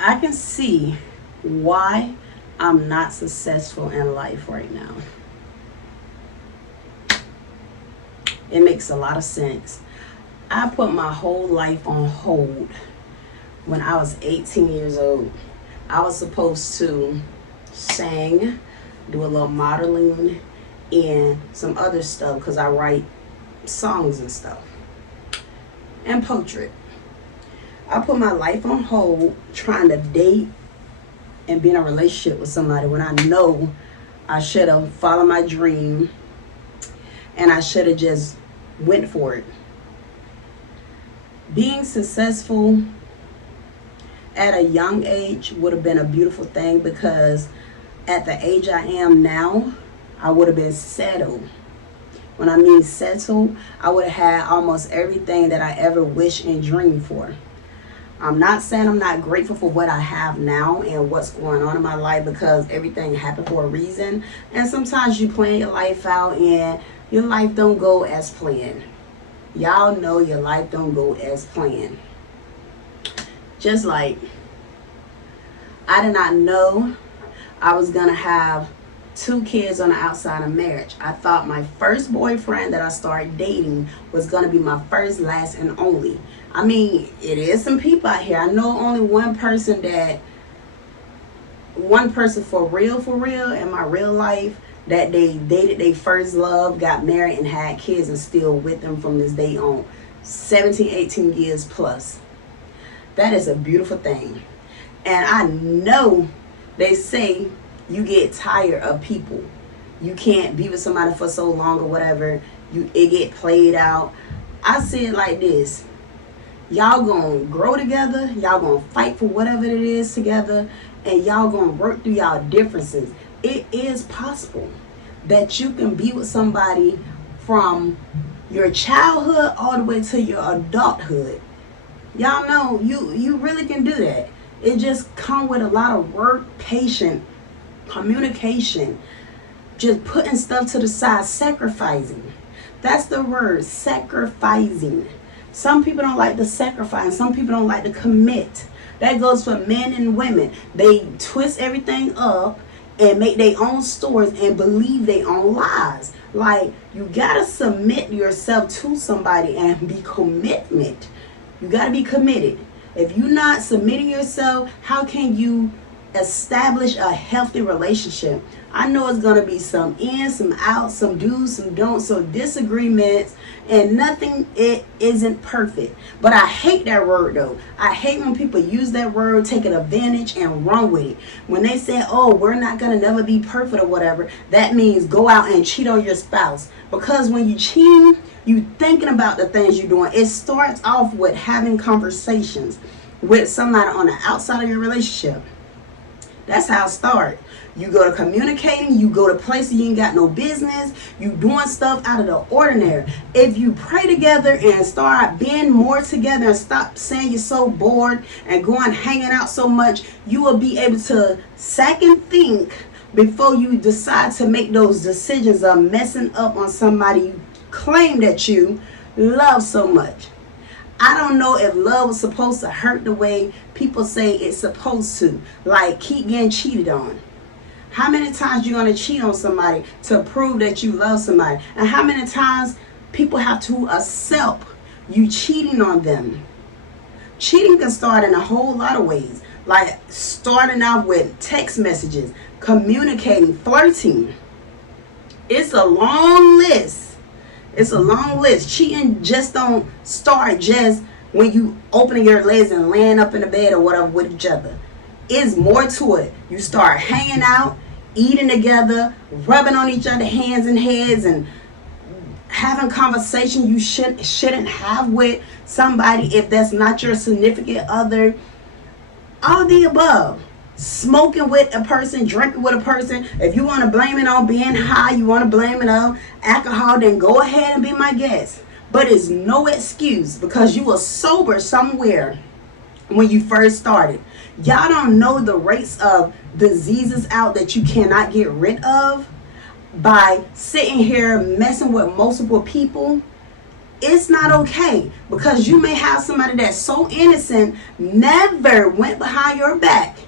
I can see why I'm not successful in life right now. It makes a lot of sense. I put my whole life on hold when I was 18 years old. I was supposed to sing, do a little modeling, and some other stuff because I write songs and stuff and poetry. I put my life on hold trying to date and be in a relationship with somebody when I know I should have followed my dream and I should have just went for it. Being successful at a young age would have been a beautiful thing because at the age I am now, I would have been settled. When I mean settled, I would have had almost everything that I ever wished and dreamed for. I'm not saying I'm not grateful for what I have now and what's going on in my life because everything happened for a reason. And sometimes you plan your life out and your life don't go as planned. Y'all know your life don't go as planned. Just like I did not know I was going to have 2 kids on the outside of marriage. I thought my first boyfriend that I started dating was going to be my first, last, and only. I mean, it is some people out here. I know only one person for real, in my real life that they dated their first love, got married, and had kids, and still with them from this day on. 17, 18 years plus. That is a beautiful thing. And I know they say you get tired of people. You can't be with somebody for so long or whatever. It get played out. I see it like this. Y'all gonna grow together. Y'all gonna fight for whatever it is together. And y'all gonna work through y'all differences. It is possible that you can be with somebody from your childhood all the way to your adulthood. Y'all know you really can do that. It just come with a lot of work, patience, communication, just putting stuff to the side, sacrificing. That's the word, sacrificing. Some people don't like to sacrifice. Some people don't like to commit. That goes for men and women. They twist everything up and make their own stories and believe their own lies. Like, you gotta submit yourself to somebody and be commitment. You gotta be committed. If you're not submitting yourself, how can you establish a healthy relationship? I know it's going to be some ins, some outs, some do's, some don'ts, so disagreements, and nothing, it isn't perfect. But I hate that word though. I hate when people use that word, taking advantage and run with it. When they say, oh, we're not going to never be perfect or whatever, that means go out and cheat on your spouse. Because when you cheat, you thinking about the things you're doing. It starts off with having conversations with somebody on the outside of your relationship. That's how it starts. You go to communicating, you go to places you ain't got no business, you doing stuff out of the ordinary. If you pray together and start being more together and stop saying you're so bored and going hanging out so much, you will be able to second think before you decide to make those decisions of messing up on somebody you claim that you love so much. I don't know if love was supposed to hurt the way people say it's supposed to. Like, keep getting cheated on. How many times you going to cheat on somebody to prove that you love somebody? And how many times people have to accept you cheating on them? Cheating can start in a whole lot of ways. Like starting off with text messages, communicating, flirting. It's a long list. It's a long list. Cheating just don't start just when you opening your legs and laying up in the bed or whatever with each other. It's more to it. You start hanging out, eating together, rubbing on each other's hands and heads, and having conversation you shouldn't have with somebody if that's not your significant other. All the above. Smoking with a person, drinking with a person. If you want to blame it on being high, you want to blame it on alcohol, then go ahead and be my guest. But it's no excuse because you were sober somewhere when you first started. Y'all don't know the rates of diseases out that you cannot get rid of by sitting here messing with multiple people. It's not okay, because you may have somebody that's so innocent, never went behind your back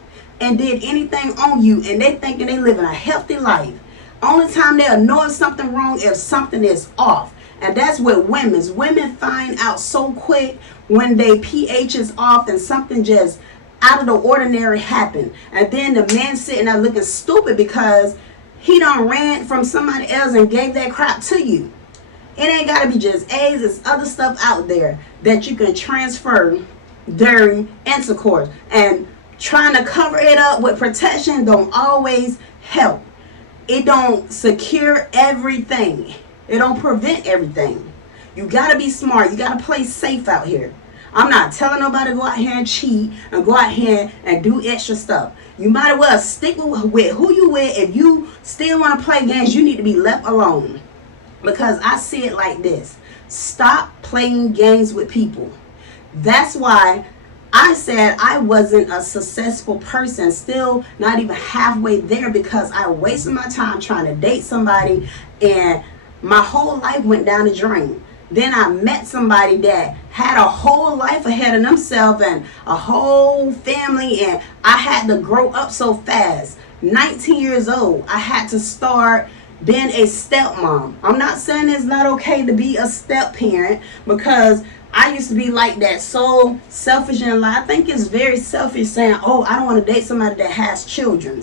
and did anything on you, and they thinking they living a healthy life. Only time they'll know if something wrong if something is off. And that's what women find out so quick when they pH is off and something just out of the ordinary happened. And then the man sitting there looking stupid because he done ran from somebody else and gave that crap to you. It ain't got to be just AIDS. There's other stuff out there that you can transfer during intercourse. And trying to cover it up with protection don't always help. It don't secure everything. It don't prevent everything. You got to be smart. You got to play safe out here. I'm not telling nobody to go out here and cheat and go out here and do extra stuff. You might as well stick with who you with. If you still want to play games, you need to be left alone. Because I see it like this. Stop playing games with people. That's why I said I wasn't a successful person, still not even halfway there, because I wasted my time trying to date somebody and my whole life went down the drain. Then I met somebody that had a whole life ahead of themselves and a whole family, and I had to grow up so fast. 19 years old, I had to start being a stepmom. I'm not saying it's not okay to be a step parent, because I used to be like that, so selfish in life. I think it's very selfish saying, oh, I don't want to date somebody that has children.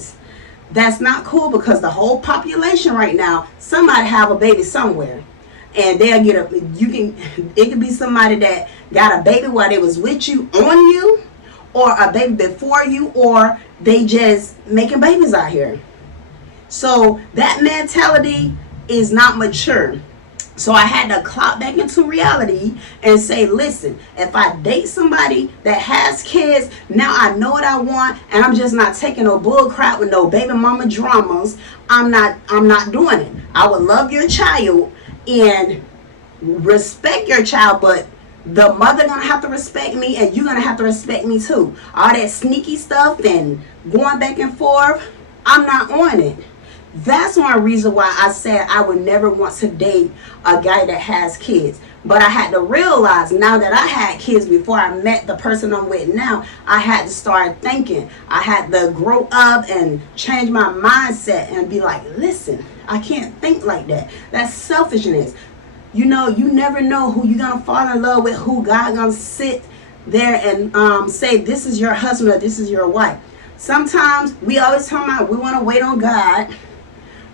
That's not cool, because the whole population right now, somebody have a baby somewhere. And they'll get it could be somebody that got a baby while they was with you, on you, or a baby before you, or they just making babies out here. So that mentality is not mature. So I had to clock back into reality and say, listen, if I date somebody that has kids, now I know what I want, and I'm just not taking no bull crap with no baby mama dramas. I'm not doing it. I would love your child and respect your child, but the mother gonna have to respect me, and you're gonna have to respect me too. All that sneaky stuff and going back and forth, I'm not on it. That's one reason why I said I would never want to date a guy that has kids. But I had to realize, now that I had kids before I met the person I'm with now, I had to start thinking. I had to grow up and change my mindset and be like, listen, I can't think like that. That's selfishness. You know, you never know who you're going to fall in love with, who God going to sit there and say, this is your husband or this is your wife. Sometimes we always talk about we want to wait on God.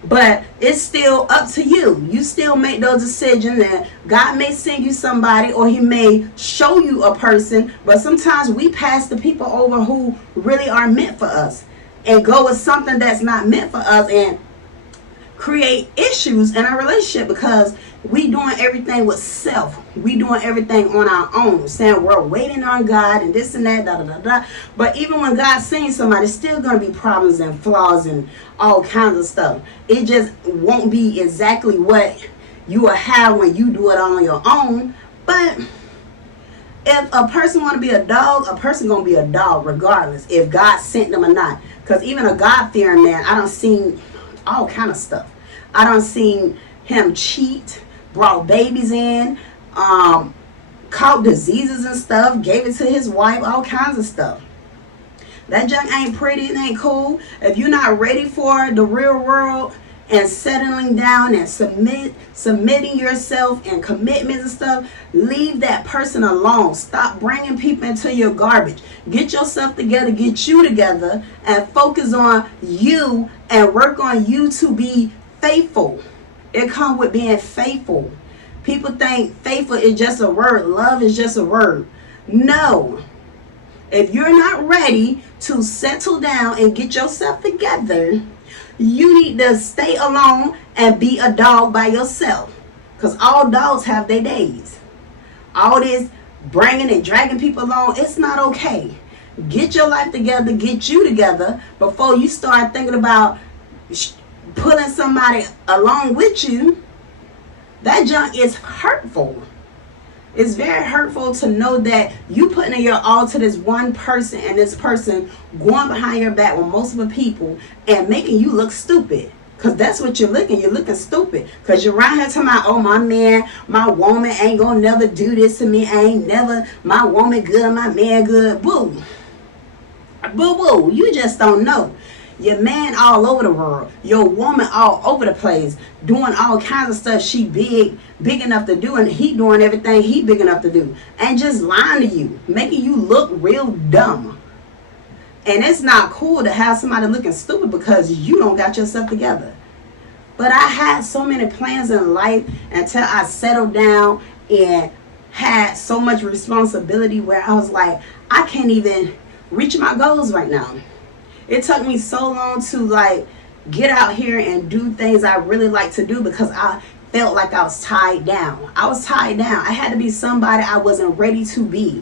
But it's still up to you. You still make those decisions, and God may send you somebody, or he may show you a person. But sometimes we pass the people over who really are meant for us and go with something that's not meant for us and create issues in our relationship, because we doing everything with self. We doing everything on our own, saying we're waiting on God and this and that, da da da da. But even when God sends somebody, still gonna be problems and flaws and all kinds of stuff. It just won't be exactly what you will have when you do it on your own. But if a person want to be a dog, a person gonna be a dog regardless if God sent them or not. Because even a God-fearing man, I done seen all kind of stuff. I done seen him cheat, brought babies in, caught diseases and stuff, gave it to his wife, all kinds of stuff. That junk ain't pretty, it ain't cool. If you're not ready for the real world and settling down and submitting yourself and commitments and stuff, leave that person alone. Stop bringing people into your garbage. Get yourself together, get you together, and focus on you and work on you to be faithful. It comes with being faithful. People think faithful is just a word. Love is just a word. No. If you're not ready to settle down and get yourself together, you need to stay alone and be a dog by yourself. Because all dogs have their days. All this bringing and dragging people along, it's not okay. Get your life together, get you together before you start thinking about pulling somebody along with you. That junk is hurtful. It's very hurtful to know that you putting in your all to this one person, and this person going behind your back with multiple people and making you look stupid. Because that's what you're looking. You're looking stupid. Because you're around here talking about, oh, my man, my woman ain't going to never do this to me. I ain't never, my woman good, my man good. Boo. Boo, boo. You just don't know. Your man all over the world. Your woman all over the place. Doing all kinds of stuff she big enough to do. And he doing everything he big enough to do. And just lying to you. Making you look real dumb. And it's not cool to have somebody looking stupid because you don't got yourself together. But I had so many plans in life until I settled down and had so much responsibility where I was like, I can't even reach my goals right now. It took me so long to like get out here and do things I really like to do because I felt like I was tied down. I was tied down. I had to be somebody I wasn't ready to be.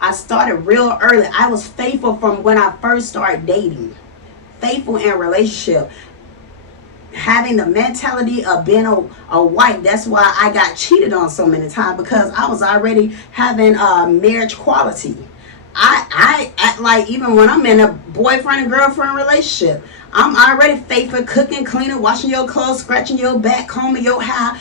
I started real early. I was faithful from when I first started dating. Faithful in a relationship. Having the mentality of being a wife. That's why I got cheated on so many times, because I was already having marriage quality. I act like even when I'm in a boyfriend and girlfriend relationship, I'm already faithful, cooking, cleaning, washing your clothes, scratching your back, combing your hair,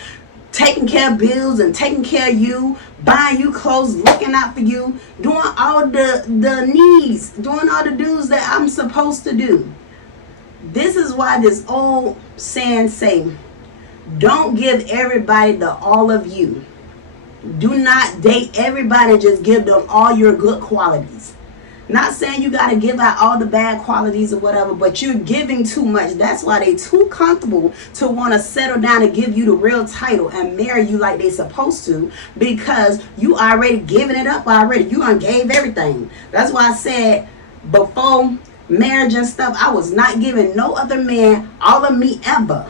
taking care of bills and taking care of you, buying you clothes, looking out for you, doing all the needs, doing all the dues that I'm supposed to do. This is why this old saying say, don't give everybody the all of you. Do not date everybody and just give them all your good qualities. Not saying you got to give out all the bad qualities or whatever, but you're giving too much. That's why they too comfortable to want to settle down and give you the real title and marry you like they supposed to, because you already giving it up already. You done gave everything. That's why I said before marriage and stuff, I was not giving no other man all of me ever.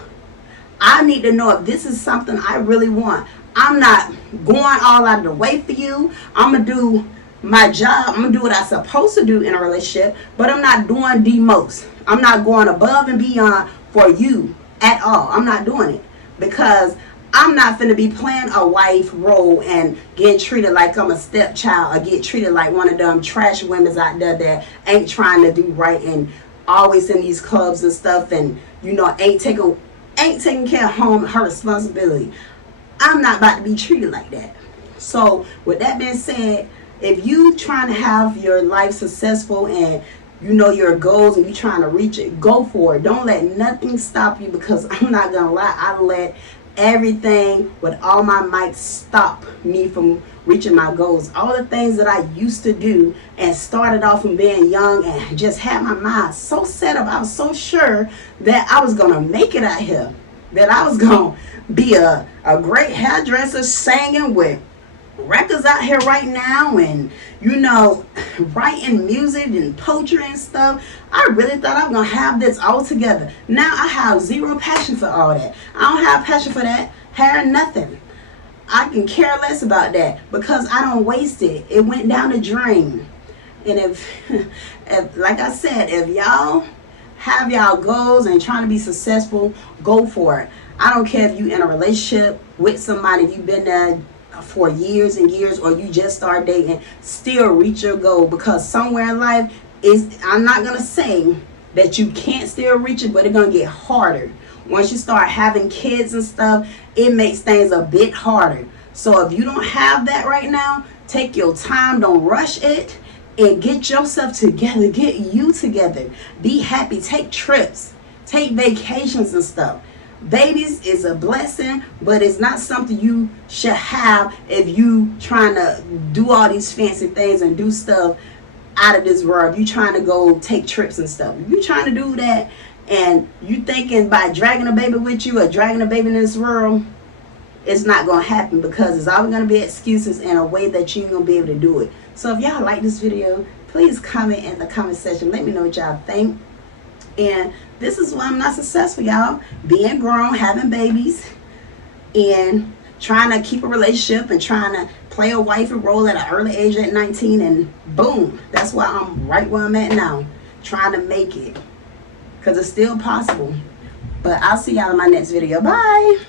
I need to know if this is something I really want. I'm not going all out of the way for you. I'm going to do my job. I'm going to do what I'm supposed to do in a relationship, but I'm not doing the most. I'm not going above and beyond for you at all. I'm not doing it because I'm not finna be playing a wife role and getting treated like I'm a stepchild or get treated like one of them trash women out there that ain't trying to do right and always in these clubs and stuff and, you know, ain't taking care of home, her responsibility. I'm not about to be treated like that. So with that being said, if you trying to have your life successful and you know your goals and you trying to reach it, go for it. Don't let nothing stop you, because I'm not gonna lie, I let everything with all my might stop me from reaching my goals. All the things that I used to do and started off from being young and just had my mind so set up, I was so sure that I was gonna make it out here, that I was gonna be a great hairdresser, singing with records out here right now, and you know, writing music and poetry and stuff. I really thought I was gonna have this all together. Now I have zero passion for all that. I don't have passion for that hair, nothing. I can care less about that because I don't waste it. It went down the drain. And if like I said, if y'all have y'all goals and trying to be successful, go for it. I don't care if you in a relationship with somebody, you've been there for years and years, or you just start dating, still reach your goal, because somewhere in life I'm not gonna say that you can't still reach it, but it's gonna get harder. Once you start having kids and stuff, it makes things a bit harder. So if you don't have that right now, take your time, don't rush it, and get yourself together, get you together, be happy, take trips, take vacations and stuff. Babies is a blessing, but it's not something you should have if you trying to do all these fancy things and do stuff out of this world. You trying to go take trips and stuff. If you trying to do that and you thinking by dragging a baby with you or dragging a baby in this world, it's not going to happen, because it's always going to be excuses in a way that you ain't going to be able to do it. So if y'all like this video, please comment in the comment section. Let me know what y'all think. And this is why I'm not successful, y'all. Being grown, having babies, and trying to keep a relationship and trying to play a wifey role at an early age at 19, and boom, that's why I'm right where I'm at now, trying to make it, because it's still possible. But I'll see y'all in my next video. Bye.